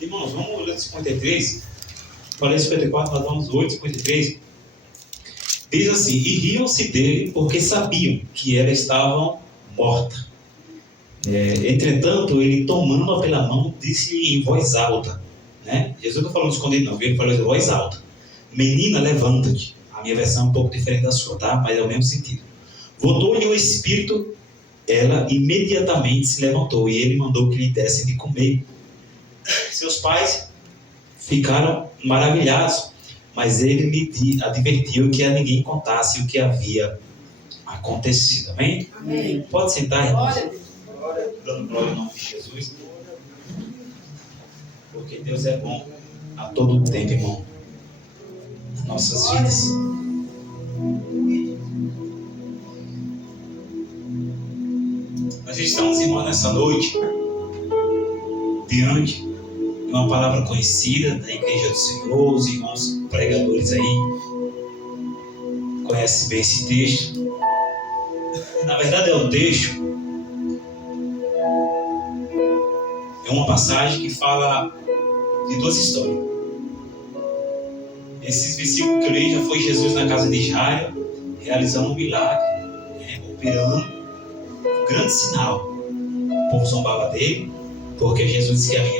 Irmãos, vamos ler 53. Falei 54, nós vamos 8, 53. Diz assim: e riam-se dele, porque sabiam que ela estava morta. Entretanto, ele, tomando-a pela mão, disse em voz alta, né? Jesus não falou escondido, não, ele falou em voz alta: menina, levanta-te. A minha versão é um pouco diferente da sua, tá? Mas é o mesmo sentido. Voltou-lhe o espírito, ela imediatamente se levantou, e ele mandou que lhe dessem de comer. Seus pais ficaram maravilhados, mas ele lhe advertiu que a ninguém contasse o que havia acontecido. Amém? Amém. Pode sentar, irmãos. Dando glória em nome de Jesus. Porque Deus é bom a todo tempo, irmão. Nas nossas vidas. Nós estamos, irmãos, nessa noite diante de uma palavra conhecida da Igreja do Senhor. Os irmãos pregadores aí conhecem bem esse texto. Na verdade, é um texto, é uma passagem que fala de duas histórias. Esses versículos que eu li já foi Jesus na casa de Jairo, realizando um milagre, operando um grande sinal. O povo zombava dele, porque Jesus disse que a menina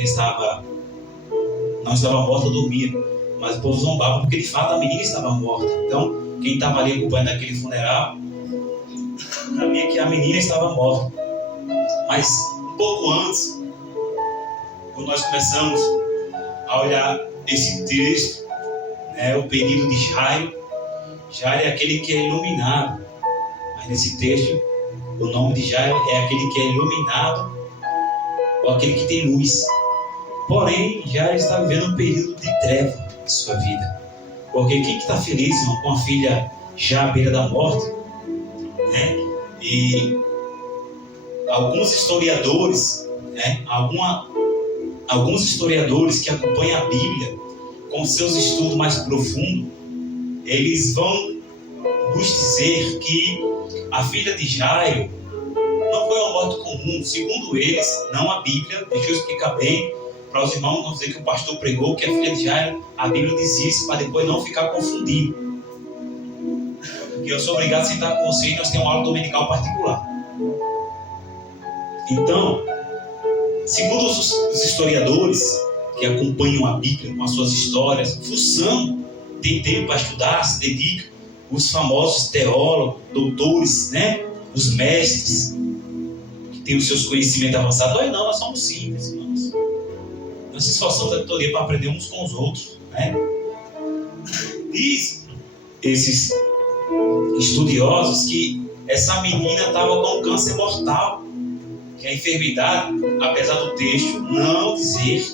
não estava morta, dormia. Mas o povo zombava porque de fato a menina estava morta. Então, quem estava ali acompanhando aquele funeral sabia que a menina estava morta. Mas um pouco antes, quando nós começamos a olhar esse texto, o pedido de Jairo. Jairo é aquele que é iluminado. Mas nesse texto, o nome de Jairo é aquele que é iluminado, ou aquele que tem luz. Porém, Jairo está vivendo um período de treva em sua vida. Porque quem está feliz, irmão, com a filha já à beira da morte, E alguns historiadores, alguns historiadores que acompanham a Bíblia com seus estudos mais profundos, eles vão nos dizer que a filha de Jairo não foi uma morte comum. Segundo eles, não a Bíblia. Deixa eu explicar bem para os irmãos não dizer que o pastor pregou que a filha de Jairo, a Bíblia diz isso para depois não ficar confundido. Porque eu sou obrigado a sentar com vocês e nós temos uma aula dominical particular. Então, segundo os historiadores que acompanham a Bíblia com as suas histórias, fuçando, tem tempo para estudar, se dedica, os famosos teólogos, doutores, os mestres, que têm os seus conhecimentos avançados. Nós somos simples, irmãos. Nós se esforçamos a todo dia para aprender uns com os outros, Diz esses estudiosos que essa menina estava com câncer mortal, que a enfermidade, apesar do texto não dizer,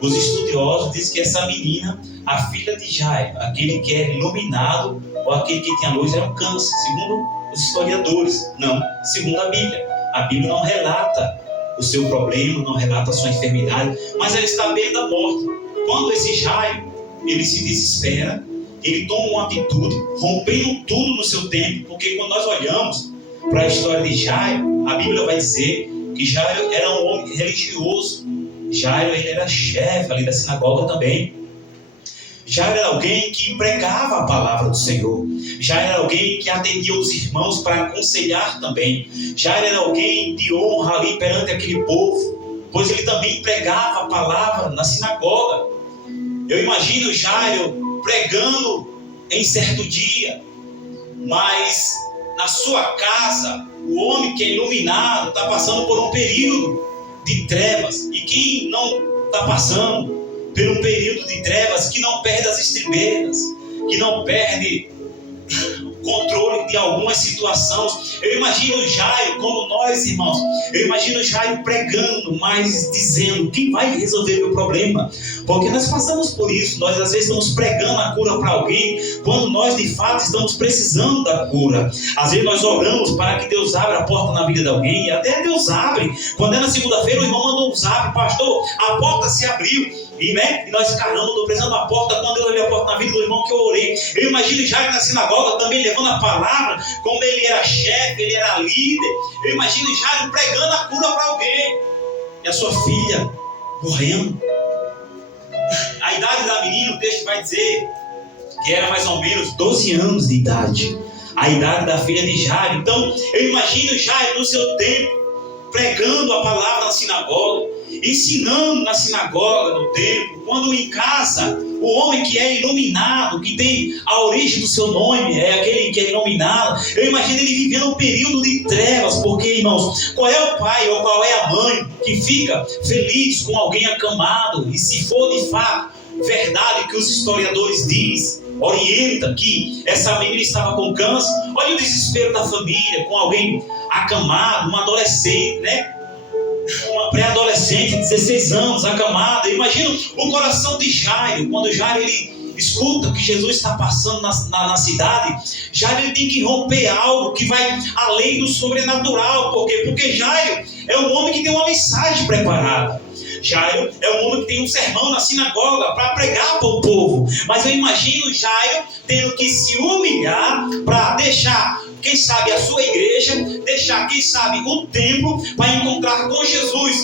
os estudiosos dizem que essa menina, a filha de Jairo, aquele que é iluminado ou aquele que tinha luz, era um câncer, segundo os historiadores, não segundo a Bíblia. A Bíblia não relata o seu problema, não relata a sua enfermidade, mas ela está à beira da morte. Quando esse Jairo, ele se desespera, ele toma uma atitude, rompendo tudo no seu tempo, porque quando nós olhamos para a história de Jairo, a Bíblia vai dizer que Jairo era um homem religioso. Jairo, ele era chefe ali da sinagoga também. Jairo era alguém que pregava a palavra do Senhor. Jairo era alguém que atendia os irmãos para aconselhar também. Jairo era alguém de honra ali perante aquele povo, pois ele também pregava a palavra na sinagoga. Eu imagino Jairo pregando em certo dia, mas na sua casa, o homem que é iluminado está passando por um período de trevas. E quem não está passando por um período de trevas, que não perde as estribeiras, que não perde o controle de algumas situações. Eu imagino Jairo como nós, irmãos. Eu imagino Jairo pregando, mas dizendo: quem vai resolver meu problema? Porque nós passamos por isso. Nós às vezes estamos pregando a cura para alguém, quando nós de fato estamos precisando da cura. Às vezes nós oramos para que Deus abra a porta na vida de alguém, e até Deus abre. Quando é na segunda-feira, o irmão mandou um zap: pastor, a porta se abriu. E nós, caramba, estou precisando da porta. Quando eu olhei a porta na vida do irmão que eu orei, eu imagino Jairo na sinagoga também levando a palavra, como ele era chefe, ele era líder. Eu imagino Jairo pregando a cura para alguém. E a sua filha morrendo. A idade da menina, o texto vai dizer que era mais ou menos 12 anos de idade. A idade da filha de Jairo. Então, eu imagino Jairo no seu tempo, pregando a palavra na sinagoga, ensinando na sinagoga, no templo. Quando em casa, o homem que é iluminado, que tem a origem do seu nome, é aquele que é iluminado. Eu imagino ele vivendo um período de trevas, porque, irmãos, qual é o pai ou qual é a mãe que fica feliz com alguém acamado? E se for de fato verdade o que os historiadores dizem, orienta que essa menina estava com câncer. Olha o desespero da família com alguém acamado, uma adolescente, né? Uma pré-adolescente de 16 anos acamada. Imagina o coração de Jairo, quando Jairo ele escuta que Jesus está passando na cidade. Jairo ele tem que romper algo que vai além do sobrenatural. Por quê? Porque Jairo é um homem que tem uma mensagem preparada. Jairo é um homem que tem um sermão na sinagoga para pregar para o povo. Mas eu imagino Jairo tendo que se humilhar para deixar, quem sabe, a sua igreja, deixar, quem sabe, o templo para encontrar com Jesus.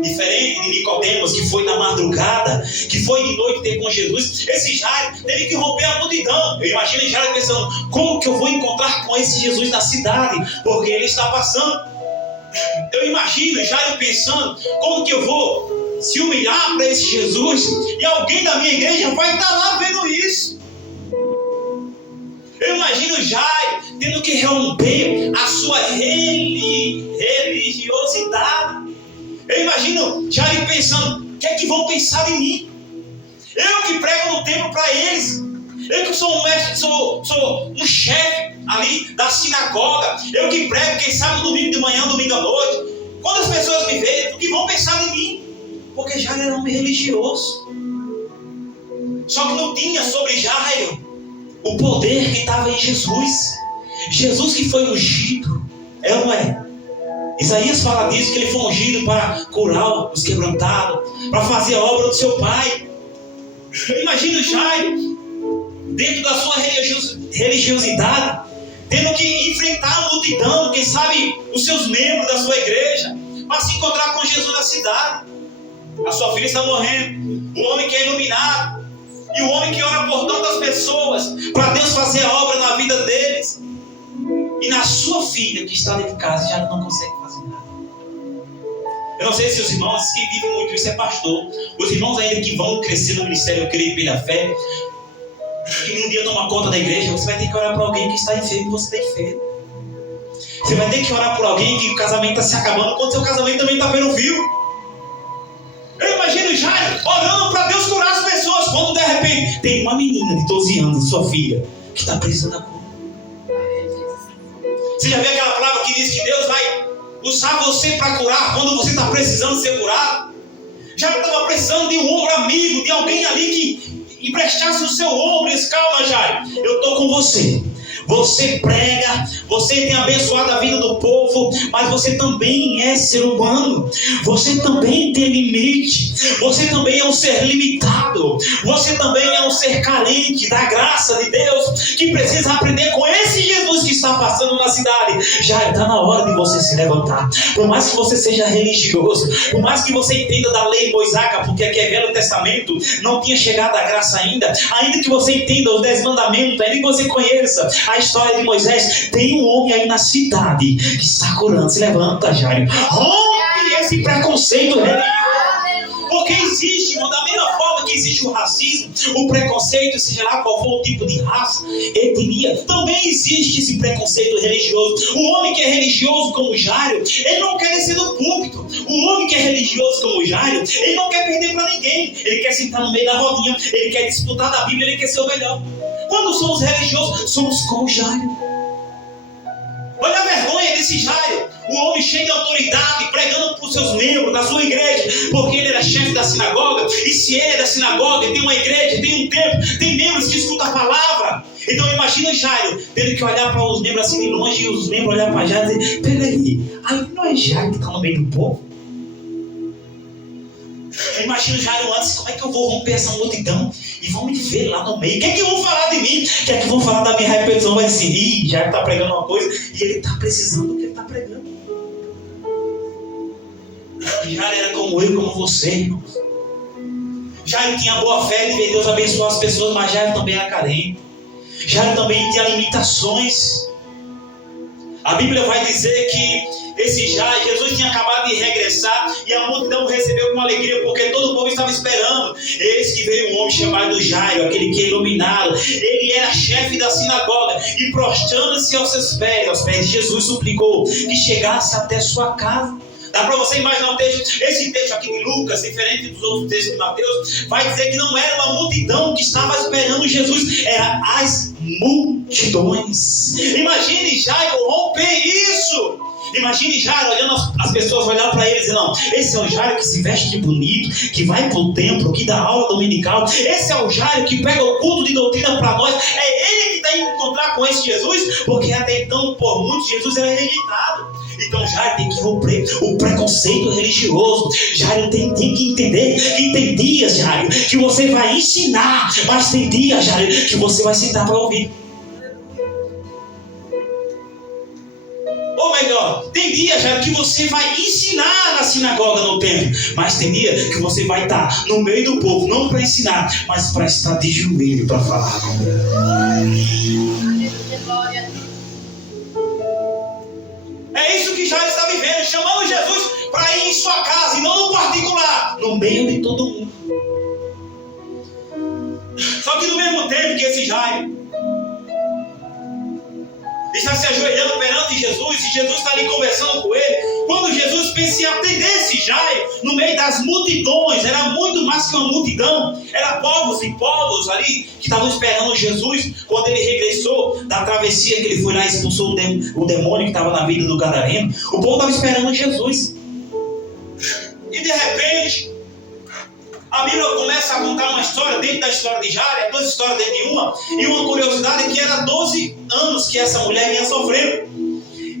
Diferente de Nicodemos, que foi na madrugada, que foi de noite ter com Jesus, esse Jairo teve que romper a multidão. Eu imagino Jairo pensando, como que eu vou encontrar com esse Jesus na cidade? Porque ele está passando. Eu imagino Jairo pensando, como que eu vou se humilhar para esse Jesus e alguém da minha igreja vai estar lá vendo isso? Eu imagino Jairo tendo que romper a sua religiosidade. Eu imagino Jairo pensando, o que é que vão pensar de mim? Eu que prego no templo para eles. Eu que sou um mestre, sou um chefe ali da sinagoga. Eu que prego, quem sabe, domingo de manhã, domingo à noite. Quando as pessoas me veem, o que vão pensar de mim? Porque Jairo era um homem religioso. Só que não tinha sobre Jairo o poder que estava em Jesus. Jesus que foi ungido. É ou não é? Isaías fala disso, que ele foi ungido para curar os quebrantados, para fazer a obra do seu pai. Eu imagino Jairo dentro da sua religiosidade, tendo que enfrentar a multidão, quem sabe os seus membros da sua igreja, para se encontrar com Jesus na cidade. A sua filha está morrendo, o homem que é iluminado, e o homem que ora por tantas pessoas, para Deus fazer a obra na vida deles. E na sua filha que está dentro de casa já não consegue fazer nada. Eu não sei se os irmãos que vivem muito isso é pastor, os irmãos ainda que vão crescer no ministério, eu creio pela fé, que um dia toma conta da igreja, você vai ter que orar por alguém que está enfermo e você está enfermo. Você vai ter que orar por alguém que o casamento está se acabando, quando seu casamento também está vendo vivo. Eu imagino Jairo orando para Deus curar as pessoas, quando de repente tem uma menina de 12 anos, sua filha, que está precisando da cura. Você já viu aquela palavra que diz que Deus vai usar você para curar quando você está precisando ser curado? Já estava precisando de um ombro amigo, de alguém ali que emprestasse o seu ombro. Diz, calma, Jairo, eu estou com você. Você prega, você tem abençoado a vida do povo, mas você também é ser humano. Você também tem limite. Você também é um ser limitado. Você também é um ser carente da graça de Deus, que precisa aprender com esse Jesus que está passando na cidade. Já está na hora de você se levantar. Por mais que você seja religioso, por mais que você entenda da lei mosaica, porque aqui é Velho Testamento, não tinha chegado a graça ainda que você entenda os 10 mandamentos, ainda que você conheça a história de Moisés, tem um homem aí na cidade que está curando. Se levanta, Jairo, rompe esse preconceito religioso. Porque existe, da mesma forma que existe o racismo, o preconceito, seja lá qual for o tipo de raça, etnia, também existe esse preconceito religioso. O homem que é religioso como Jairo, ele não quer descer do púlpito. O homem que é religioso como Jairo, ele não quer perder para ninguém. Ele quer sentar no meio da rodinha, ele quer disputar da Bíblia, ele quer ser o melhor. Quando somos religiosos, somos como Jairo. Olha a vergonha desse Jairo, o homem cheio de autoridade, pregando para os seus membros da sua igreja, porque ele era chefe da sinagoga. E se ele é da sinagoga, tem uma igreja, tem um templo, tem membros que escutam a palavra. Então imagina Jairo tendo que olhar para os membros assim de longe, e os membros olhar para Jairo e dizer, peraí, aí não é Jairo que está no meio do povo? Imagina Jairo antes, como é que eu vou romper essa multidão e vão me ver lá no meio? O que é que vão falar de mim? O que é que vão falar da minha repetição? Vai dizer, ih, Jairo está pregando uma coisa e ele está precisando do que ele está pregando. Jairo era como como eu e como você, irmão. Jairo tinha boa fé de ver Deus abençoar as pessoas, mas Jairo também era carente. Jairo também tinha limitações. A Bíblia vai dizer que esse Jairo, Jesus tinha acabado de regressar e a multidão o recebeu com alegria, porque todo o povo estava esperando. Eis que veio um homem chamado Jairo, aquele que é iluminado. Ele era chefe da sinagoga e prostrando-se aos pés de Jesus, suplicou que chegasse até sua casa. Dá para você imaginar o texto? Esse texto aqui de Lucas, diferente dos outros textos de Mateus, vai dizer que não era uma multidão que estava esperando Jesus, eram as multidões. Imagine Jairo romper isso. Imagine Jairo olhando as pessoas olhar para ele e dizer: não, esse é o Jairo que se veste de bonito, que vai para o templo, que dá aula dominical. Esse é o Jairo que pega o culto de doutrina para nós. É ele que está indo encontrar com esse Jesus, porque até então, por muitos, Jesus era rejeitado. Então Jairo tem que romper o preconceito religioso. Jairo tem que entender que tem dias, Jairo, que você vai ensinar, mas tem dias, Jairo, que você vai sentar para ouvir. Ou melhor, tem dias, Jairo, que você vai ensinar na sinagoga, no templo, mas tem dia que você vai estar no meio do povo, não para ensinar, mas para estar de joelho para falar com Deus. É isso que Jairo está vivendo, chamando Jesus para ir em sua casa, e não no particular, no meio de todo mundo. Só que no mesmo tempo que esse Jairo está se ajoelhando perante Jesus, e Jesus está ali conversando com ele, quando Jesus pensa em atender esse Jairo, no meio das multidões, era muito mais que uma multidão, era povos e povos ali, que estavam esperando Jesus, quando ele regressou da travessia que ele foi lá e expulsou o demônio que estava na vida do gadareno. O povo estava esperando Jesus, e de repente, a Bíblia começa a contar uma história dentro da história de Jairo, duas histórias dentro de uma, e uma curiosidade é que era 12 anos que essa mulher vinha sofrendo.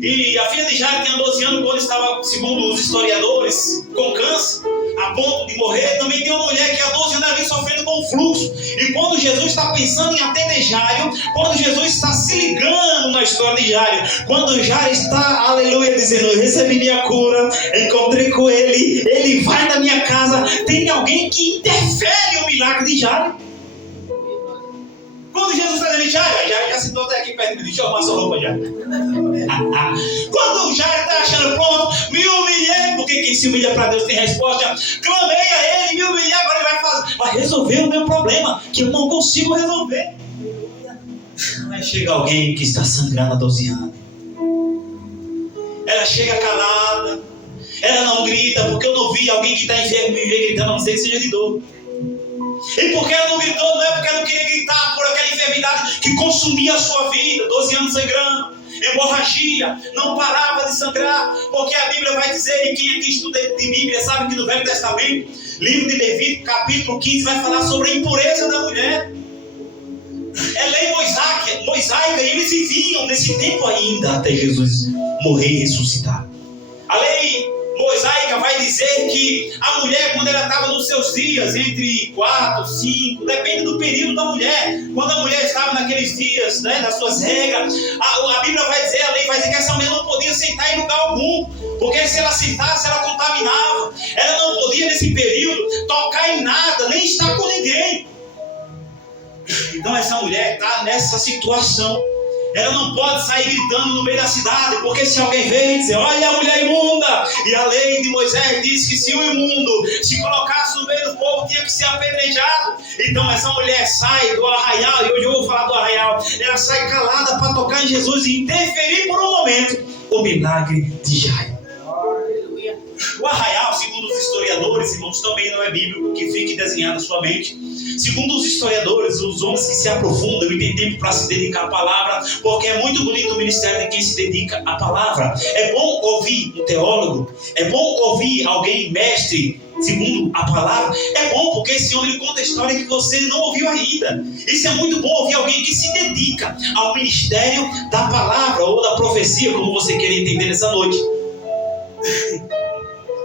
E a filha de Jairo tinha 12 anos quando estava, segundo os historiadores, com câncer, a ponto de morrer. Também tem uma mulher que há 12 anos vinha sofrendo com fluxo. E quando Jesus está pensando em atender Jairo, quando Jesus está se ligando na história de Jairo, quando Jairo está, aleluia, dizendo: eu recebi minha cura, encontrei com ele, ele vai na minha casa, tem alguém que interfere no milagre de Jairo. Quando Jesus está dizendo: Jairo, já sentou até aqui perto de mim, deixa eu arrumar sua roupa já. Quando o Jairo está achando: pronto, me humilhei, porque quem se humilha para Deus tem resposta. Clamei a ele, me humilhei, agora ele vai resolver o meu problema, que eu não consigo resolver. Aí chega alguém que está sangrando há 12 anos. Ela chega calada, ela não grita, porque eu não vi alguém que está enfermo me ver gritando, a não ser que seja de dor. E porque ela não gritou, não é porque ela não queria gritar por aquela enfermidade que consumia a sua vida, 12 anos sangrando, hemorragia, não parava de sangrar, porque a Bíblia vai dizer, e quem aqui estuda de Bíblia sabe que no Velho Testamento, livro de Levítico, capítulo 15, vai falar sobre a impureza da mulher. É lei mosaica, e eles viviam nesse tempo ainda, até Jesus morrer e ressuscitar. A lei mosaica vai dizer que a mulher, quando ela estava nos seus dias, entre 4, 5, depende do período da mulher, quando a mulher estava naqueles dias, né, das suas regras, a Bíblia vai dizer, a lei vai dizer que essa mulher não podia sentar em lugar algum, porque se ela sentasse, ela contaminava. Ela não podia, nesse período, tocar em nada, nem estar com ninguém. Então essa mulher está nessa situação. Ela não pode sair gritando no meio da cidade, porque se alguém vem e dizer: olha a mulher imunda, e a lei de Moisés diz que se o imundo se colocasse no meio do povo, tinha que ser apedrejado. Então essa mulher sai do arraial, e hoje eu vou falar do arraial, ela sai calada para tocar em Jesus e interferir por um momento o milagre de Jairo. O arraial, segundo os historiadores, irmãos, também não é bíblico, que fique desenhado na sua mente. Segundo os historiadores, os homens que se aprofundam e têm tempo para se dedicar à palavra, porque é muito bonito o ministério de quem se dedica à palavra. É bom ouvir um teólogo, é bom ouvir alguém mestre, segundo a palavra. É bom porque esse homem conta a história que você não ouviu ainda. Isso é muito bom, ouvir alguém que se dedica ao ministério da palavra ou da profecia, como você queira entender nessa noite.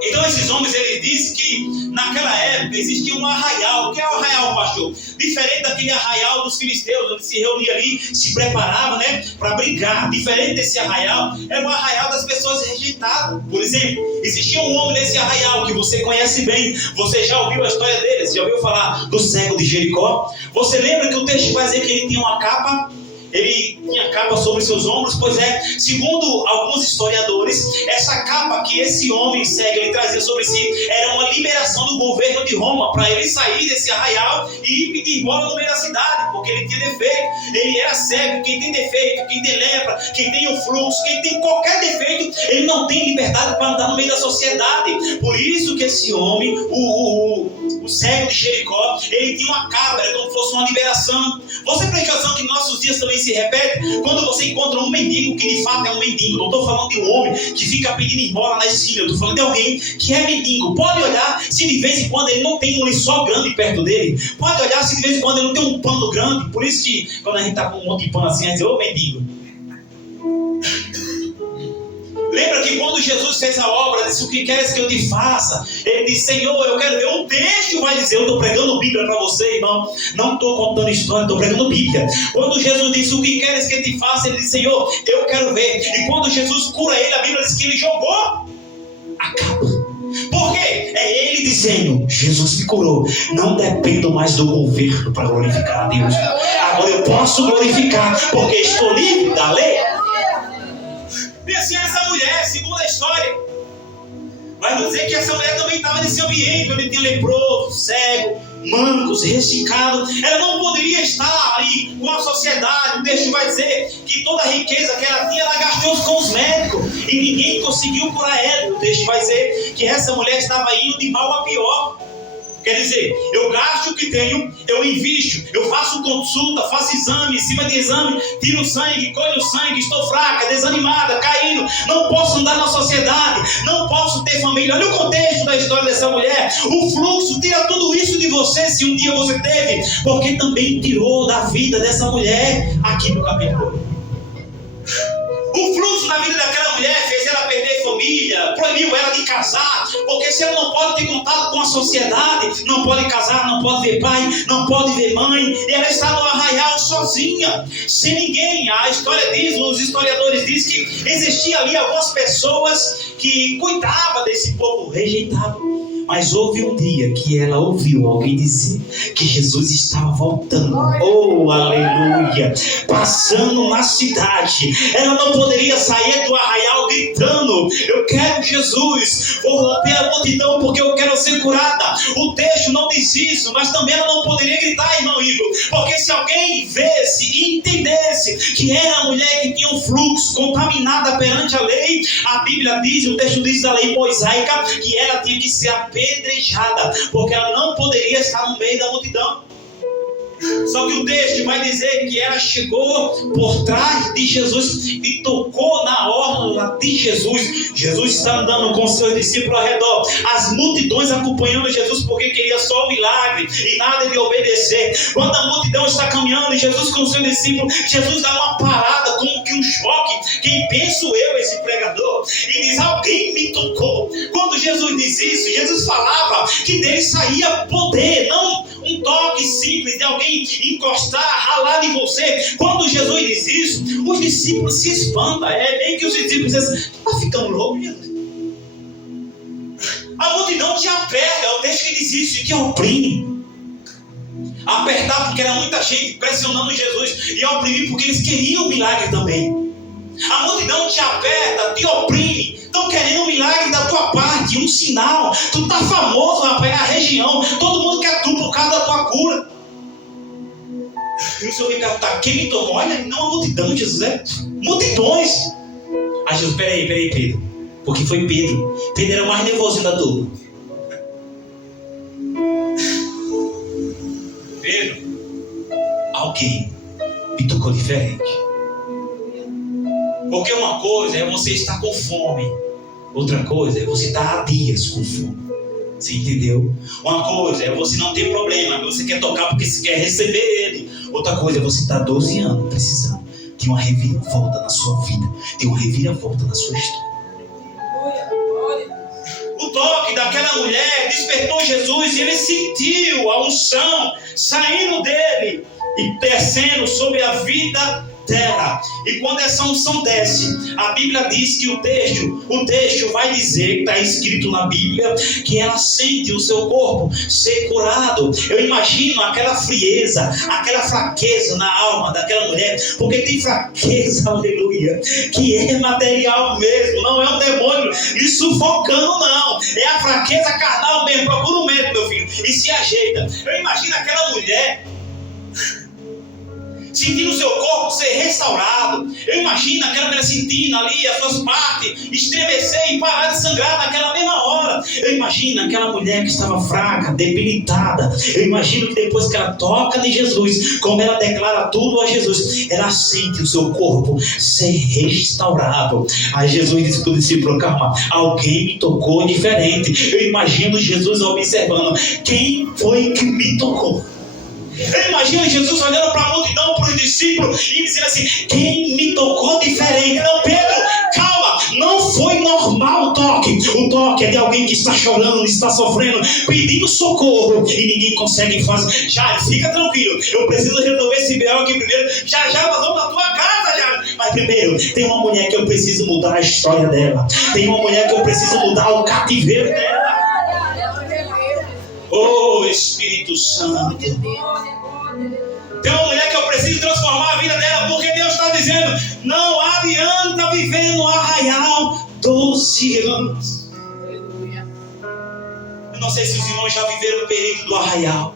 Então esses homens, eles dizem que naquela época existia um arraial. O que é o arraial, pastor? Diferente daquele arraial dos filisteus, onde se reunia ali, se preparava, para brigar. Diferente desse arraial, era o arraial das pessoas rejeitadas. Por exemplo, existia um homem nesse arraial que você conhece bem. Você já ouviu a história dele? Você já ouviu falar do cego de Jericó? Você lembra que o texto vai dizer que ele tinha uma capa? Ele tinha capa sobre seus ombros, pois é, segundo alguns historiadores, essa capa que esse homem cego ele trazia sobre si era uma liberação do governo de Roma para ele sair desse arraial e ir pedir bola no meio da cidade, porque ele tinha defeito, ele era cego. Quem tem defeito, quem tem lepra, quem tem o fluxo, quem tem qualquer defeito, ele não tem liberdade para andar no meio da sociedade. Por isso que esse homem, o cego de Jericó, ele tinha uma capa, era como se fosse uma liberação. Você presta atenção que em nossos dias também se repete quando você encontra um mendigo que de fato é um mendigo. Não estou falando de um homem que fica pedindo esmola na esquina, eu estou falando de alguém que é mendigo. Pode olhar se de vez em quando ele não tem um lençol grande perto dele. Pode olhar se de vez em quando ele não tem um pano grande. Por isso que quando a gente está com um monte de pano assim, a gente diz, ô mendigo. Lembra que quando Jesus fez a obra, disse, o que queres que eu te faça? Ele disse, Senhor, eu quero ver um texto, vai dizer, eu estou pregando Bíblia para você, irmão. Não estou contando história, estou pregando Bíblia. Quando Jesus disse, o que queres que eu te faça? Ele disse, Senhor, eu quero ver. E quando Jesus cura ele, a Bíblia diz que ele jogou a capa. Por quê? É ele dizendo, Jesus me curou. Não dependo mais do governo para glorificar a Deus. Agora eu posso glorificar, porque estou livre da lei. E assim essa mulher, segundo a história, vai nos dizer que essa mulher também estava nesse ambiente onde tinha leproso, cego, mancos, resticado. Ela não poderia estar ali com a sociedade. O texto vai dizer que toda a riqueza que ela tinha, ela gastou com os médicos e ninguém conseguiu curar ela. O texto vai dizer que essa mulher estava indo de mal a pior. Quer dizer, eu gasto o que tenho, eu invisto, eu faço consulta, faço exame, em cima de exame, tiro o sangue, colho o sangue, estou fraca, desanimada, caindo, não posso andar na sociedade, não posso ter família. Olha o contexto da história dessa mulher. O fluxo tira tudo isso de você, se um dia você teve, porque também tirou da vida dessa mulher, aqui no capítulo. O fluxo na vida daquela mulher fez ela perder família, proibiu ela de casar, porque se ela não pode ter contato com a sociedade, não pode casar, não pode ver pai, não pode ver mãe, e ela está no arraial sozinha, sem ninguém. A história diz, os historiadores dizem que existia ali algumas pessoas que cuidavam desse povo rejeitado. Mas houve um dia que ela ouviu alguém dizer que Jesus estava voltando. Oh, aleluia! Passando na cidade. Ela não poderia sair do arraial gritando, eu quero Jesus, vou romper a multidão porque eu quero ser curada. O texto não diz isso, mas também ela não poderia gritar, irmão Igor, porque se alguém vesse e entendesse que era a mulher que tinha um fluxo, contaminada perante a lei, a Bíblia diz, o texto diz da lei mosaica, que ela tinha que ser apedrejada, porque ela não poderia estar no meio da multidão. Só que o texto vai dizer que ela chegou por trás de Jesus e tocou na orla de Jesus. Jesus está andando com seus discípulos ao redor, as multidões acompanhando Jesus porque queria só o milagre e nada de obedecer. Quando a multidão está caminhando e Jesus com seus discípulos, Jesus dá uma parada, como que um choque. Quem penso eu, esse pregador? E diz, alguém me tocou. Quando Jesus diz isso, Jesus falava que dele saía poder, não um toque simples de alguém encostar, ralar em você. Quando Jesus diz isso, os discípulos se espantam. É bem que os discípulos dizem, está ficando louco, Jesus? A multidão te aperta, é o texto que diz isso, e te oprime. Apertar porque era muita gente pressionando Jesus, e oprimir porque eles queriam o milagre também. A multidão te aperta, te oprime, estão querendo um milagre da tua parte, um sinal. Tu está famoso, rapaz, na região, todo mundo quer tu por causa da tua cura. E o Senhor me perguntar, quem me tomou? Olha, não a multidão, Jesus, é multidões. Aí Jesus, peraí, Pedro, porque foi Pedro. Pedro era o mais nervosinho da turma. Pedro, alguém me tocou diferente. Porque uma coisa é você estar com fome, outra coisa é você estar há dias com fome. Você entendeu? Uma coisa é você não ter problema, você quer tocar porque você quer receber ele. Outra coisa é você estar 12 anos precisando de uma reviravolta na sua vida, de uma reviravolta na sua história. O toque dessa mulher despertou Jesus e ele sentiu a unção saindo dele e descendo sobre a vida dela. E quando essa unção desce, a Bíblia diz que o texto vai dizer, está escrito na Bíblia, que ela sente o seu corpo ser curado. Eu imagino aquela frieza, aquela fraqueza na alma daquela mulher, porque tem fraqueza, aleluia, que é material mesmo, não é um demônio lhe sufocando, não, é a fraqueza carnal mesmo. Procura um médico, meu filho, e se ajeita. Eu imagino aquela mulher sentindo o seu corpo ser restaurado. Eu imagino aquela mulher sentindo ali as suas partes estremecer e parar de sangrar naquela mesma hora. Eu imagino aquela mulher que estava fraca, debilitada. Eu imagino que depois que ela toca em Jesus, como ela declara tudo a Jesus, ela sente o seu corpo ser restaurado. Aí Jesus disse para o discípulo: calma, alguém me tocou diferente. Eu imagino Jesus observando: quem foi que me tocou? Eu imagino Jesus olhando para a multidão, para os discípulos, e dizendo assim: quem me tocou diferente? Não, Pedro, calma, não foi normal o toque. O toque é de alguém que está chorando, está sofrendo, pedindo socorro, e ninguém consegue fazer. Já, fica tranquilo, eu preciso resolver esse B.O. aqui primeiro. Já nós vamos na tua casa, já. Mas primeiro, tem uma mulher que eu preciso mudar a história dela. Tem uma mulher que eu preciso mudar o cativeiro dela. Oh, Espírito Santo. Tem uma mulher que eu preciso transformar a vida dela, porque Deus está dizendo: não adianta viver no arraial 12 anos. Eu não sei se os irmãos já viveram o período do arraial.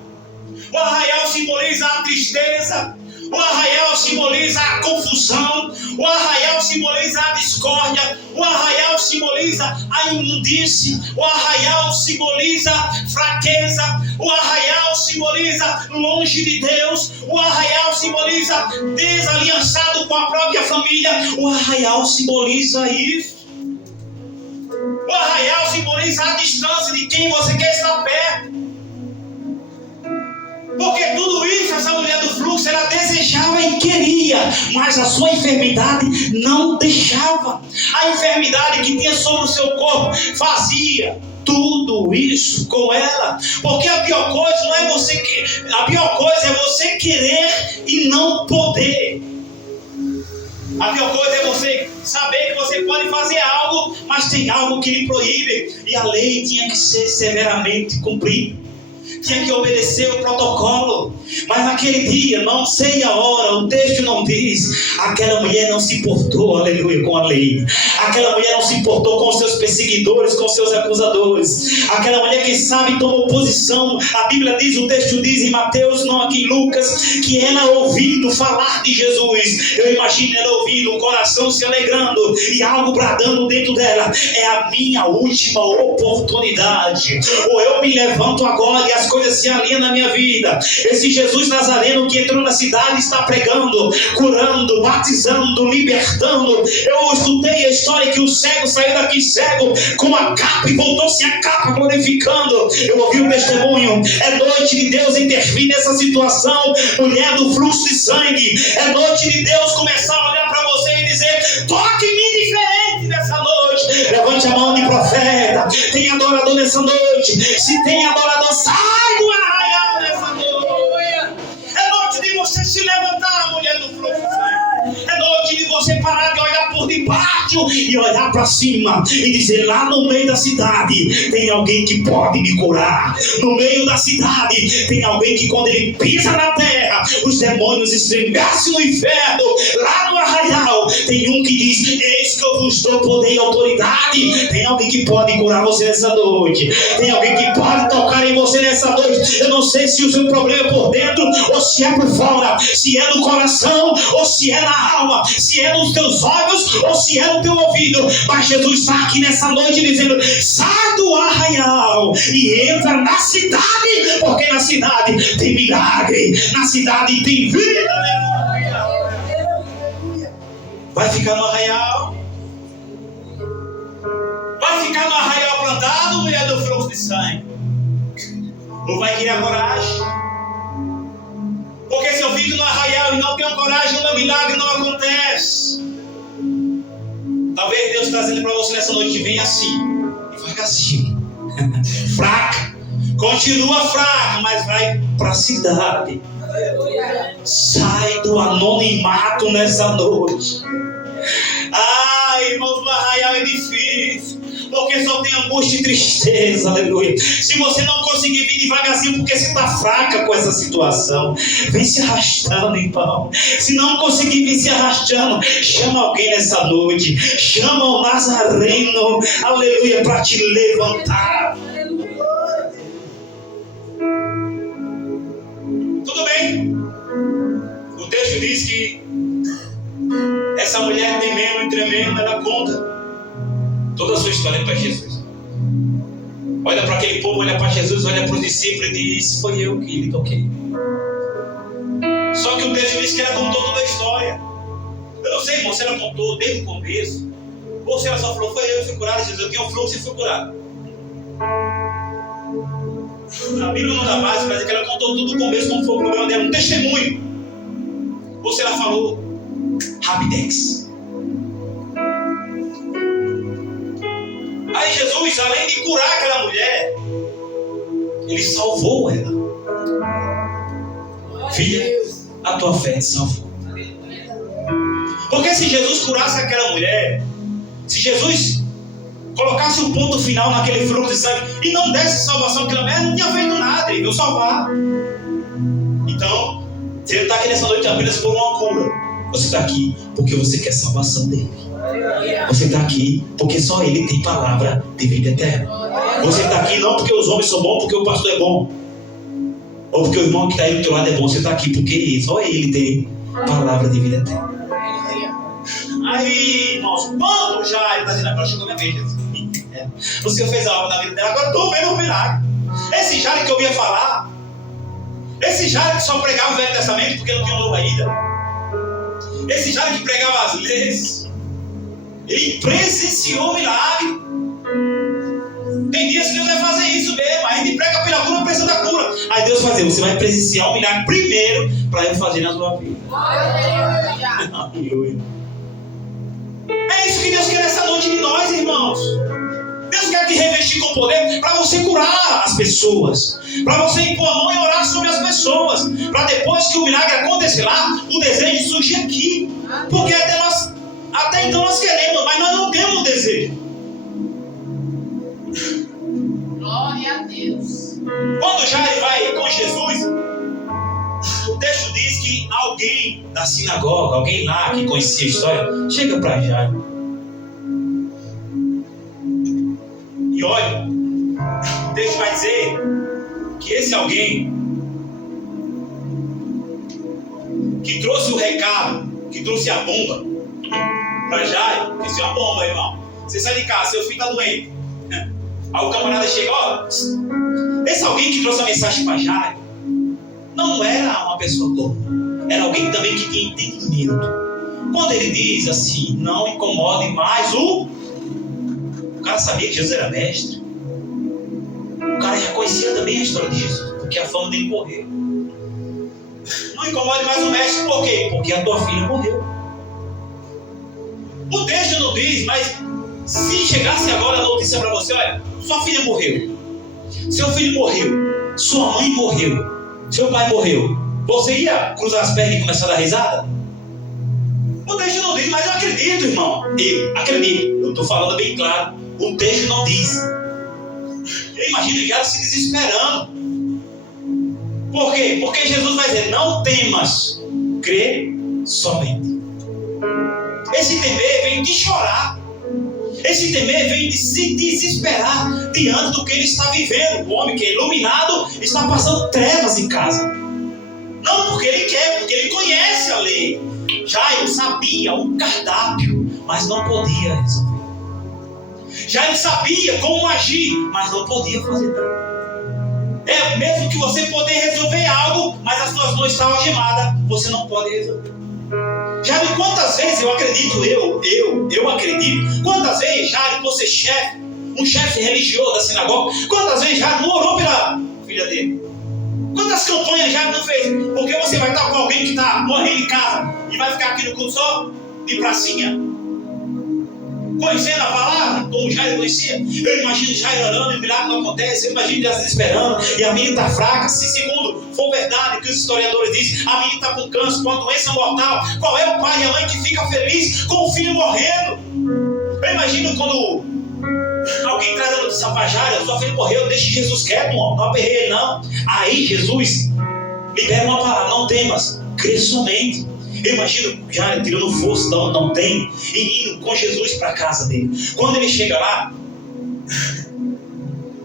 O arraial simboliza a tristeza. O arraial simboliza a confusão. O arraial simboliza a discórdia. O arraial simboliza a imundície. O arraial simboliza fraqueza. O arraial simboliza longe de Deus. O arraial simboliza desaliançado com a própria família. O arraial simboliza isso. O arraial simboliza a distância de quem você quer estar perto. Porque tudo isso, essa mulher do fluxo, ela desejava e queria, mas a sua enfermidade não deixava. A enfermidade que tinha sobre o seu corpo fazia tudo isso com ela. Porque a pior coisa não é você querer, a pior coisa é você querer e não poder. A pior coisa é você saber que você pode fazer algo, mas tem algo que lhe proíbe. E a lei tinha que ser severamente cumprida. Tinha que obedecer o protocolo. Mas naquele dia, não sei a hora, o texto não diz, aquela mulher não se importou, aleluia, com a lei. Aquela mulher não se importou com seus perseguidores, com seus acusadores. Aquela mulher, quem sabe, tomou posição. A Bíblia diz, o texto diz em Mateus, não aqui em Lucas, que ela ouvindo falar de Jesus. Eu imagino ela ouvindo, o coração se alegrando e algo bradando dentro dela: é a minha última oportunidade. Ou eu me levanto agora e as coisas se alinham na minha vida. Esse Jesus Nazareno que entrou na cidade está pregando, curando, batizando, libertando. Eu escutei a história que o cego saiu daqui cego com a capa e voltou sem a capa, glorificando. Eu ouvi o testemunho. É noite de Deus intervir nessa situação. Mulher do fluxo de sangue, é noite de Deus começar a olhar para você e dizer: toque em mim diferente nessa noite. Levante a mão de profeta. Tem adorador nessa noite. Se tem adorador, sai do arraial nessa noite. É noite de você se levantar, mulher do fluxo. É noite de você parar de olhar por debaixo e olhar para cima e dizer: lá no meio da cidade tem alguém que pode me curar. No meio da cidade tem alguém que, quando ele pisa na terra, os demônios estremecem no inferno. Lá no arraial tem um que diz: eis que eu vos dou poder e autoridade. Tem alguém que pode curar você nessa noite. Tem alguém que pode tocar em você nessa noite. Eu não sei se o seu problema é por dentro ou se é por fora, se é no coração ou se é na alma, se é nos teus olhos ou se é no teu ouvido, mas Jesus está aqui nessa noite dizendo: sai do arraial e entra na cidade, porque na cidade tem milagre, na cidade tem vida. Aleluia. Vai ficar no arraial? Vai ficar no arraial plantado, mulher do fluxo de sangue? Ou vai querer a coragem? Porque se eu fico no arraial e não tenho coragem, o meu milagre não acontece. Talvez Deus está dizendo para você nessa noite: vem assim, devagarzinho, fraca. Continua fraca, mas vai para a cidade. Sai do anonimato nessa noite. Irmãos, o arraial é difícil, porque só tem angústia e tristeza, aleluia. Se você não conseguir vir devagarzinho, porque você está fraca com essa situação, vem se arrastando, irmão. Se não conseguir vir se arrastando, chama alguém nessa noite, chama o Nazareno, aleluia, para te levantar. Tudo bem? O texto diz que essa mulher temendo e tremendo, ela conta toda a sua história para Jesus. Olha para aquele povo, olha para Jesus, olha para os discípulos e diz: foi eu que lhe toquei. Só que o texto diz que ela contou toda a história. Eu não sei, irmão, se ela contou desde o começo, ou se ela só falou: foi eu que fui curado. Jesus, eu tinha um fluxo e fui curado. A Bíblia não dá base para dizer que ela contou tudo do começo, como foi o problema dela, um testemunho. Ou se ela falou Rapidex. Aí Jesus, além de curar aquela mulher, ele salvou ela. Filha, a tua fé te salvou. Porque se Jesus curasse aquela mulher, se Jesus colocasse um ponto final naquele fluxo de sangue e não desse salvação àquela mulher, não tinha feito nada, ele veio salvar. Então, você não está aqui nessa noite apenas por uma cura. Você está aqui porque você quer a salvação dele. Você está aqui porque só ele tem palavra de vida eterna. Você está aqui não porque os homens são bons, porque o pastor é bom, ou porque o irmão que está aí do teu lado é bom. Você está aqui porque só ele tem palavra de vida eterna. Aí, irmãos, quando já ele está dizendo: agora chegou a minha vez, o Senhor fez a obra na vida dela, agora estou vendo um milagre. Esse Jairo que eu ia falar, esse Jairo que só pregava o Velho Testamento porque não tinha um novo ainda, esse Jairo que pregava as leis, ele presenciou o milagre. Tem dias que Deus vai fazer isso mesmo. A gente prega pela cura, pensa da cura. Aí Deus vai fazer: você vai presenciar o milagre primeiro para eu fazer na sua vida. Aleluia. É isso que Deus quer nessa noite de nós, irmãos. Deus quer te revestir com poder para você curar as pessoas, para você impor a mão e orar sobre as pessoas, para depois que o milagre acontecer lá, o desejo surgir aqui. Porque até então nós queremos, mas nós não temos desejo. Glória a Deus. Quando Jairo vai com Jesus, o texto diz que alguém da sinagoga, alguém lá que conhecia a história, chega para Jairo e olha, o texto vai dizer que esse alguém que trouxe o recado, que trouxe a bomba para Jairo, que disse: uma bomba, irmão, você sai de casa, seu filho está doente. Aí o camarada chega: ó, esse alguém que trouxe a mensagem para Jairo não era uma pessoa comum, era alguém também que tinha entendimento. Quando ele diz assim: não incomode mais o cara sabia que Jesus era mestre. O cara já conhecia também a história de Jesus, porque a fama dele morreu. Não incomode mais o mestre, por quê? Porque a tua filha morreu. O texto não diz, mas se chegasse agora a notícia para você: olha, sua filha morreu, seu filho morreu, sua mãe morreu, seu pai morreu, você ia cruzar as pernas e começar a dar risada? O texto não diz, mas eu acredito, irmão. Eu acredito, eu estou falando bem claro. O texto não diz. Eu imagino já se desesperando. Por quê? Porque Jesus vai dizer: não temas, crê somente. Esse temer vem de chorar. Esse temer vem de se desesperar diante do que ele está vivendo. O homem que é iluminado está passando trevas em casa. Não porque ele quer, porque ele conhece a lei. Jairo sabia o cardápio, mas não podia resolver. Jairo sabia como agir, mas não podia fazer nada. É mesmo que você poder resolver algo, mas as suas mãos estão algemadas, você não pode resolver. Jairo, quantas vezes eu acredito, eu acredito, quantas vezes Jairo, você chefe, um chefe religioso da sinagoga, quantas vezes Jairo não orou pela filha dele? Quantas campanhas Jairo não fez? Porque você vai estar com alguém que está morrendo em casa e vai ficar aqui no culto só de pracinha. conhecendo a palavra, como Jairo conhecia. Eu imagino Jairo orando e o milagre não acontece. Eu imagino Jesus esperando e a menina está fraca. Se segundo for verdade o que os historiadores dizem, a menina está com câncer, com uma doença mortal, qual é o pai e a mãe que fica feliz com o filho morrendo? Eu imagino quando alguém traz a notícia para Jairo: sua filha morreu, deixe Jesus quieto, não aperrei ele não. Aí Jesus libera uma palavra: não temas, crê somente. Eu imagino Jairo tirando força, não tem, e indo com Jesus para a casa dele. Quando ele chega lá,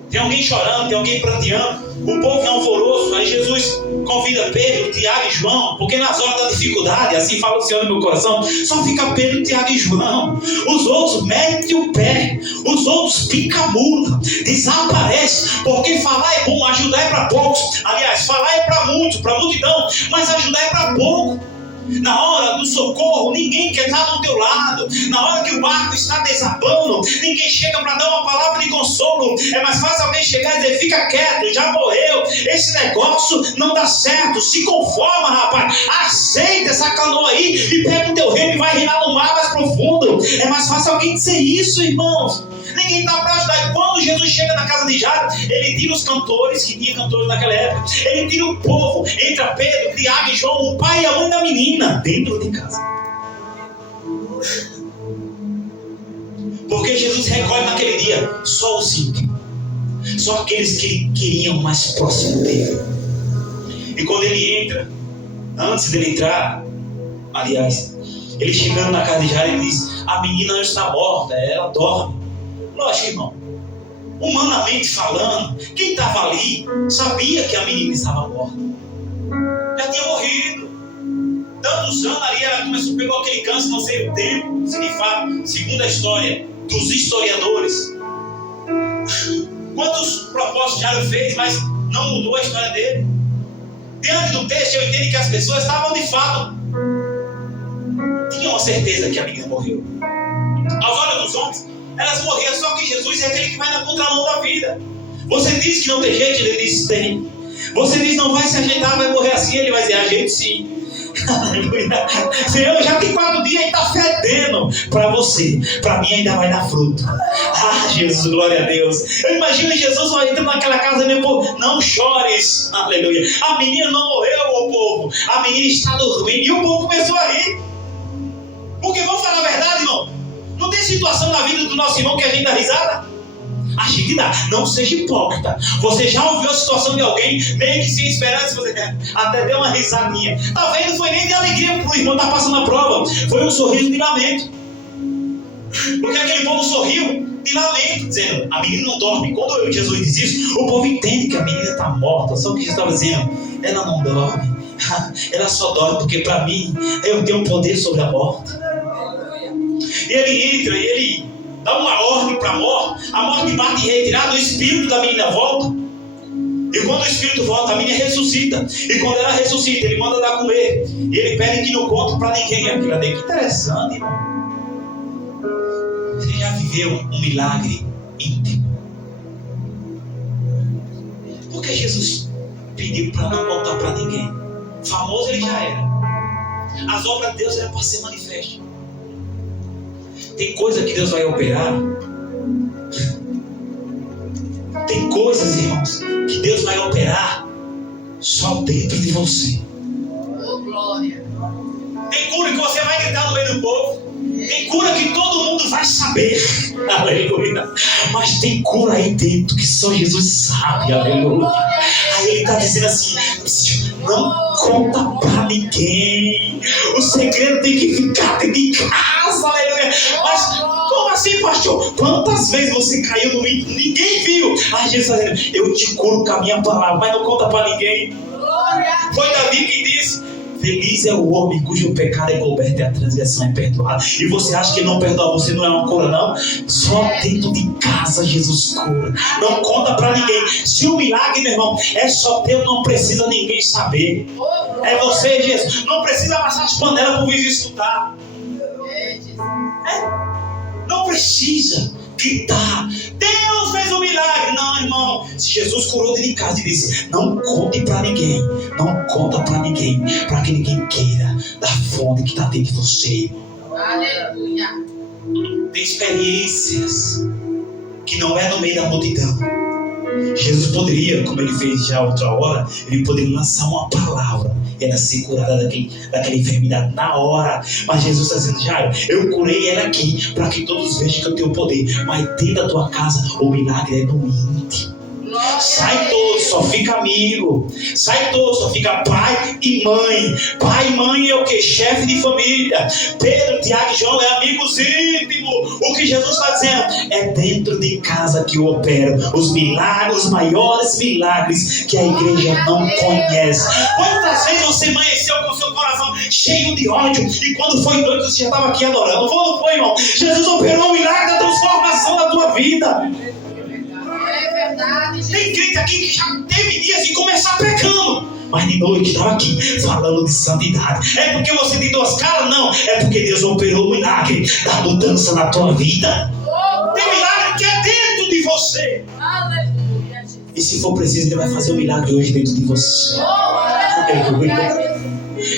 tem alguém chorando, tem alguém pranteando, o povo em alvoroço. Aí Jesus convida Pedro, Tiago e João, porque nas horas da dificuldade, assim fala o Senhor no meu coração, só fica Pedro, Tiago e João. Os outros metem o pé, os outros picam a mula, desaparecem, porque falar é bom, ajudar é para poucos. Aliás, falar é para muitos, para a multidão, mas ajudar é para pouco. Na hora do socorro, ninguém quer estar do teu lado. Na hora que o barco está desabando, ninguém chega para dar uma palavra de consolo. É mais fácil alguém chegar e dizer: fica quieto, já morreu, esse negócio não dá certo, se conforma, rapaz, aceita essa canoa aí e pega o teu remo e vai remar no mar mais profundo. É mais fácil alguém dizer isso, irmãos. Ninguém está para ajudar. E quando Jesus chega na casa de Jairo, ele tira os cantores, que tinha cantores naquela época, ele tira o povo, entra Pedro, Tiago e João, o pai e a mãe da menina, dentro de casa. Porque Jesus recolhe naquele dia só os ímpios, só aqueles que queriam mais próximo dele. E quando ele entra, antes dele entrar, aliás, ele chegando na casa de Jairo, ele diz: a menina não está morta, ela dorme. Lógico, irmão, humanamente falando, quem estava ali sabia que a menina estava morta, já tinha morrido. Tantos anos ali, ela pegou aquele câncer, não sei o tempo, segundo a história dos historiadores. Quantos propósitos Jairo fez, mas não mudou a história dele. Diante do texto, eu entendo que as pessoas estavam de fato, tinham a certeza que a menina morreu. Aos olhos dos homens, elas morriam, só que Jesus é aquele que vai na contramão da vida. Você diz que não tem jeito, ele diz: tem. Você diz: não vai se ajeitar, vai morrer assim, ele vai dizer: ajeito sim. Aleluia. Senhor, já tem 4 dias e está fedendo para você, para mim ainda vai dar fruto. Ah, Jesus, glória a Deus. Eu imagino Jesus entrando naquela casa e meu povo: não chores, aleluia. A menina não morreu, o povo, a menina está dormindo. E o povo começou a rir. Porque vamos falar a verdade, irmão, não tem situação na vida do nosso irmão que a gente dá risada? Acho que dá. Não seja hipócrita. Você já ouviu a situação de alguém meio que sem esperança, você até deu uma risadinha. Talvez não foi nem de alegria porque o irmão está passando a prova, foi um sorriso de lamento. Porque aquele povo sorriu de lamento, dizendo: a menina não dorme. Quando Jesus diz isso, o povo entende que a menina está morta. Só que Jesus estava dizendo: ela não dorme, ela só dorme porque para mim eu tenho poder sobre a morte. E ele entra e ele dá uma ordem para a morte bate em retirada, o espírito da menina volta. E quando o espírito volta, a menina ressuscita. E quando ela ressuscita, ele manda dar comer. E ele pede que não conte para ninguém aquilo. Que interessante, irmão. Você já viveu um milagre íntimo? Porque Jesus pediu para não contar para ninguém. Famoso ele já era. As obras de Deus eram para ser manifestas. Tem coisa que Deus vai operar. Tem coisas, irmãos, que Deus vai operar só dentro de você. Oh, glória. Tem cura que você vai gritar no meio do povo. Tem cura que todo mundo vai saber. Aleluia. Mas tem cura aí dentro que só Jesus sabe. Aleluia. Aí ele está dizendo assim: não conta pra ninguém. O segredo tem que ficar dentro de casa. Aleluia. Mas como assim, pastor? Quantas vezes você caiu no meio? Ninguém viu. Aí Jesus está dizendo: eu te curo com a minha palavra, mas não conta pra ninguém. Foi Davi que disse: feliz é o homem cujo pecado é coberto e a transgressão é perdoada. E você acha que não perdoar você não é uma cura, não? Só dentro de casa Jesus cura. Não conta pra ninguém. Se o milagre, meu irmão, é só teu, não precisa ninguém saber. É você, Jesus. Não precisa passar as panelas pro vizinho escutar. Não precisa gritar: Deus fez um milagre. Não, irmão. Se Jesus curou dentro de casa e disse: não conte para ninguém, não conta para ninguém, para que ninguém queira da fonte que está dentro de você. Aleluia. tem experiências que não é no meio da multidão. Jesus poderia, como ele fez já outra hora, ele poderia lançar uma palavra e ela ser curada daquela enfermidade na hora. Mas Jesus está dizendo: Jairo, eu curei ela aqui para que todos vejam que eu tenho poder. Mas dentro da tua casa o milagre é no íntimo. Sai todo, só fica amigo. Sai todo, só fica pai e mãe. Pai e mãe é o que? Chefe de família. Pedro, Tiago e João é amigos íntimos. O que Jesus está dizendo é dentro de casa que eu opero os milagres, os maiores milagres que a igreja não conhece. Quantas vezes você amanheceu com o seu coração cheio de ódio e quando foi doido você já estava aqui adorando? Não foi, irmão? Jesus operou o milagre da transformação da tua vida. Tem crente aqui que já teve dias de começar pecando, mas de noite estava aqui falando de santidade. É porque você tem duas caras? Não, é porque Deus operou o milagre da mudança na tua vida. Tem milagre que é dentro de você. E se for preciso, Ele vai fazer o milagre hoje dentro de você.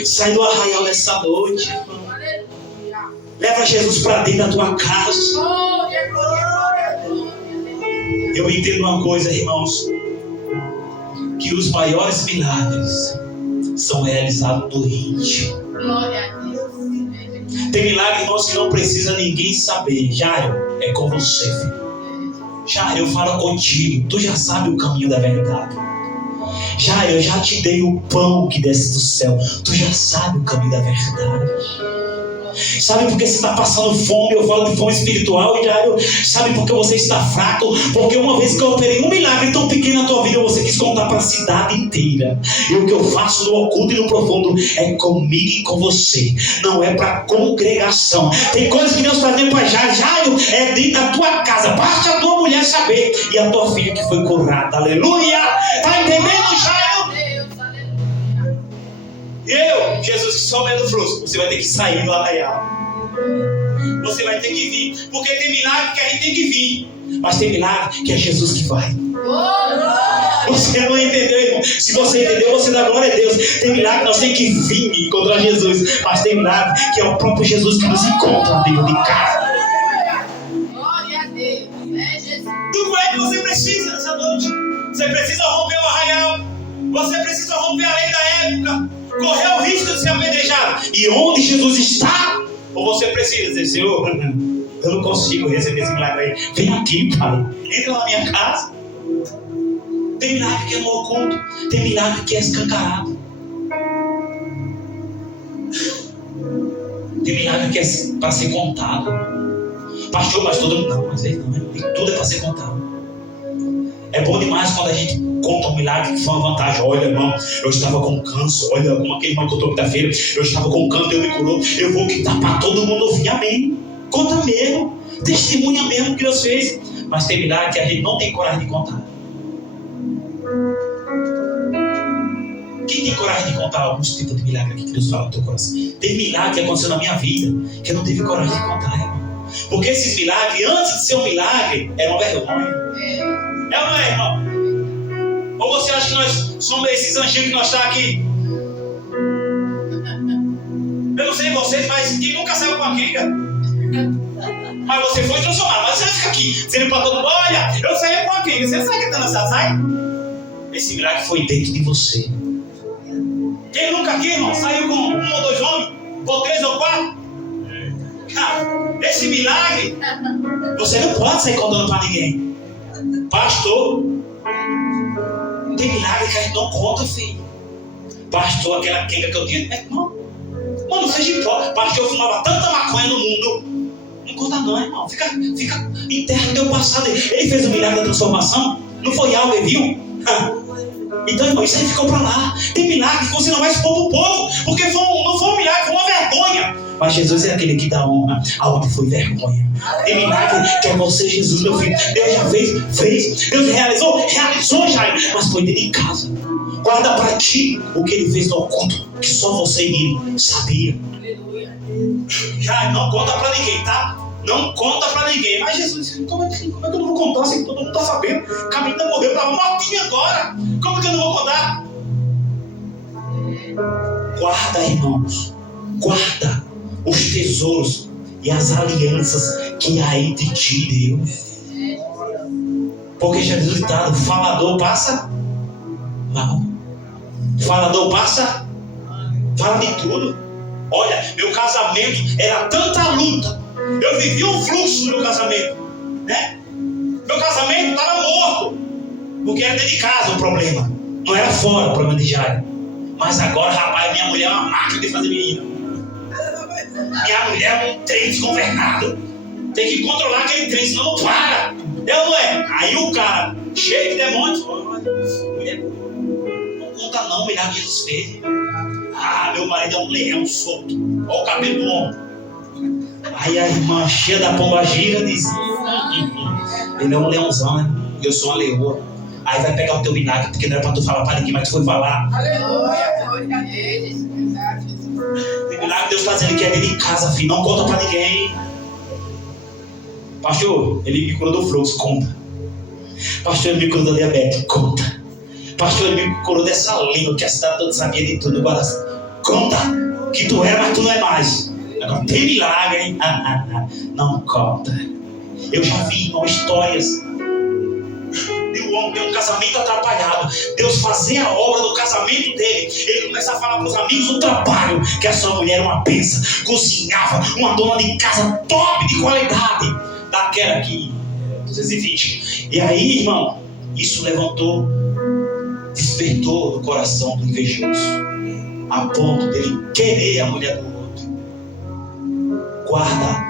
Sai do arraial nessa noite, irmão. Leva Jesus para dentro da tua casa. Eu entendo uma coisa, irmãos, que os maiores milagres são realizados no íntimo. Tem milagre, irmãos, que não precisa ninguém saber. Jairo, é com você, filho. Jairo, eu falo contigo. Tu já sabe o caminho da verdade. Jairo, eu já te dei o pão que desce do céu. Tu já sabe o caminho da verdade. Sabe por que você está passando fome? Eu falo de fome espiritual. E sabe por que você está fraco? Porque uma vez que eu operei um milagre tão pequeno na tua vida, você quis contar para a cidade inteira. E o que eu faço no oculto e no profundo é comigo e com você. Não é para congregação. Tem coisas que Deus está dizendo para Jairo, é dentro da tua casa. Basta a tua mulher saber. E a tua filha que foi curada. Aleluia! Está entendendo, Jairo? Eu, Jesus, que sou o meio do fluxo, você vai ter que sair do arraial. Você vai ter que vir. Porque tem milagre que a gente tem que vir. Mas tem milagre que é Jesus que vai. Você não entendeu, irmão? Se você entendeu, você dá glória a Deus. Tem milagre que nós temos que vir encontrar Jesus. Mas tem milagre que é o próprio Jesus que nos encontra dentro de casa. Glória a Deus. É Jesus. Tudo é que você precisa nessa noite. Você precisa romper o arraial. Você precisa romper a lei da época. Correr o risco de ser apedrejado. E onde Jesus está? Ou você precisa dizer: Senhor, eu não consigo receber esse milagre aí. Vem aqui, Pai. Entra na minha casa. Tem milagre que é no oculto. Tem milagre que é escancarado. Tem milagre que é para ser contado. Pastor, mas tudo não. Mas não, tudo é para ser contado. É bom demais quando a gente conta um milagre que foi uma vantagem. Olha, irmão, eu estava com câncer. Olha, como aquele irmão contou quinta-feira. Eu estava com câncer, Deus me curou. Eu vou quitar para todo mundo ouvir. Amém. Conta mesmo. Testemunha mesmo que Deus fez. Mas tem milagre que a gente não tem coragem de contar. Quem tem coragem de contar alguns tipos de milagre aqui que Deus fala no teu coração? Tem milagre que aconteceu na minha vida que eu não tive coragem de contar, irmão. Porque esses milagres, antes de ser um milagre, era uma vergonha. É ou não é, irmão? Ou você acha que nós somos esses anjinhos que nós estamos aqui? Eu não sei vocês, mas quem nunca saiu com a quenga? Mas você foi transformado. Mas você fica aqui dizendo para todo mundo: olha, eu saí com a quenga. Você sabe que está nessa sai? Esse milagre foi dentro de você. Quem nunca aqui, irmão, saiu com 1 ou 2 homens? Ou 3 ou 4? Esse milagre você não pode sair contando para ninguém. Pastor, tem milagre que a gente não conta, filho. Pastor, aquela quenga que eu tinha. Irmão, mano, seja hipócrita. Pastor, eu fumava tanta maconha no mundo. Não conta não, irmão. Fica interno no teu passado. Ele fez o milagre da transformação. Não foi algo, ele viu? Então, irmão, isso aí ficou pra lá. Tem milagre que você não vai expor pro povo. Porque não foi um milagre, foi uma vergonha. Mas Jesus é aquele que dá honra aonde foi vergonha. Tem milagre que é você, Jesus, meu filho. Deus já fez. Deus realizou já. Mas foi dentro de casa. Guarda para ti o que ele fez no oculto, que só você e ele sabia. Já não conta para ninguém, tá? Não conta para ninguém. Mas Jesus disse: como é que eu não vou contar se todo mundo está sabendo? Camila morreu, estava mortinha agora. Como que eu não vou contar? Guarda, irmãos. Guarda os tesouros e as alianças que há entre ti e Deus. Porque já diz o ditado: falador passa mal, falador passa, fala de tudo. Olha, meu casamento era tanta luta, eu vivi um fluxo no meu casamento, né? Meu casamento estava morto, porque era dentro de casa o problema, não era fora o problema de Jairo. Mas agora, rapaz, minha mulher é uma máquina de fazer menina. Minha mulher é um trem desgovernado, tem que controlar aquele trem, senão não para. É ou não é? Aí o cara, cheio de demônios, olha, mulher, não conta não, o milagre que Jesus fez. Ah, meu marido é um leão solto, olha o cabelo do homem. Aí a irmã, cheia da pomba gira, diz: ele é um leãozão, né? E eu sou uma leoa. Aí vai pegar o teu milagre, porque não era pra tu falar pra ninguém, mas tu foi falar. Aleluia, glória a Deus. Verdade. Tem milagre, Deus está dizendo que é dentro de casa, filho, não conta pra ninguém. Pastor, ele me curou do fluxo, conta. Pastor, ele me curou da diabetes, conta. Pastor, ele me curou dessa língua que a cidade toda sabia de tudo. Agora, conta que tu era, mas tu não é mais. Agora tem milagre, hein? Não conta. Eu já vi, irmão, histórias de um homem ter um casamento atrapalhado. Deus fazer a obra do casamento dele. Ele começar a falar para os amigos do trabalho que a sua mulher era uma bênção, cozinhava, uma dona de casa top de qualidade, daquela aqui, 220. E aí, irmão, isso levantou, despertou no coração do invejoso, a ponto dele querer a mulher do outro. Guarda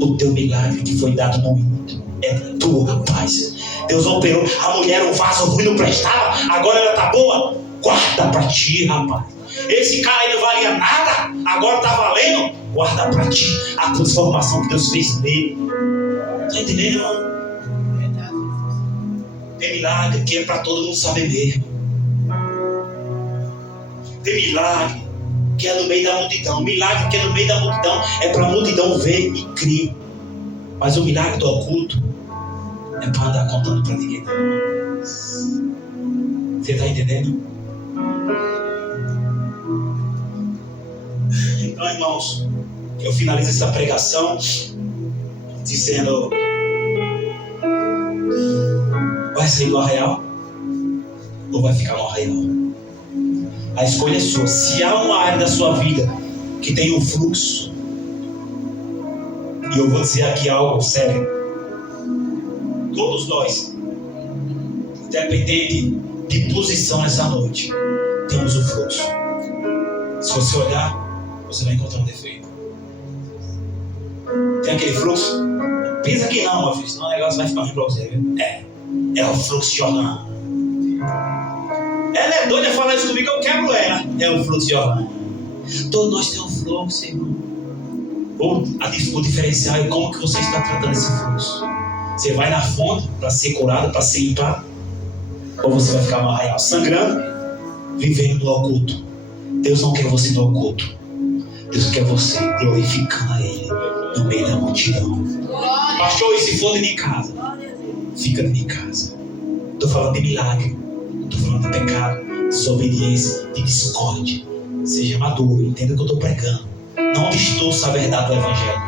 o teu milagre que foi dado no íntimo. É tua, rapaz. Deus operou. A mulher, o vaso ruim não prestava, agora ela tá boa. Guarda pra ti, rapaz. Esse cara aí não valia nada, agora tá valendo. Guarda pra ti a transformação que Deus fez nele. Tá entendendo, irmão? Tem milagre que é pra todo mundo saber mesmo. Tem milagre que é no meio da multidão. Milagre que é no meio da multidão é para a multidão ver e crer. Mas o milagre do oculto é para andar contando para ninguém. Você está entendendo? Então, irmãos, eu finalizo essa pregação dizendo: vai sair do arraial ou vai ficar no arraial? A escolha é sua. Se há uma área da sua vida que tem um fluxo, e eu vou dizer aqui algo sério, todos nós, independente de posição nessa noite, temos o fluxo. Se você olhar, você vai encontrar um defeito. Tem aquele fluxo? Pensa que não, meu filho, senão o negócio vai ficar ruim pra você, viu? É o fluxo Jordão. Ela é doida a falar isso comigo, eu quebro ela. É o fluxo Jordão. Todos nós temos um fluxo, irmão. O diferencial é como que você está tratando esse fluxo. Você vai na fonte para ser curado, para se limpar, ou você vai ficar no arraial sangrando, vivendo no oculto. Deus não quer você no oculto. Deus quer você glorificando a Ele no meio da multidão. Pastor, e se for dentro de casa? Fica dentro de casa. Estou falando de milagre, estou falando de pecado, desobediência, de discórdia. Seja maduro, entenda o que eu estou pregando. Não distorça a verdade do Evangelho.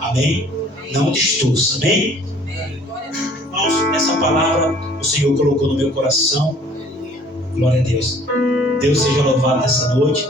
Amém? Não distorça. Amém? Irmãos, essa palavra o Senhor colocou no meu coração. Glória a Deus. Deus seja louvado nessa noite.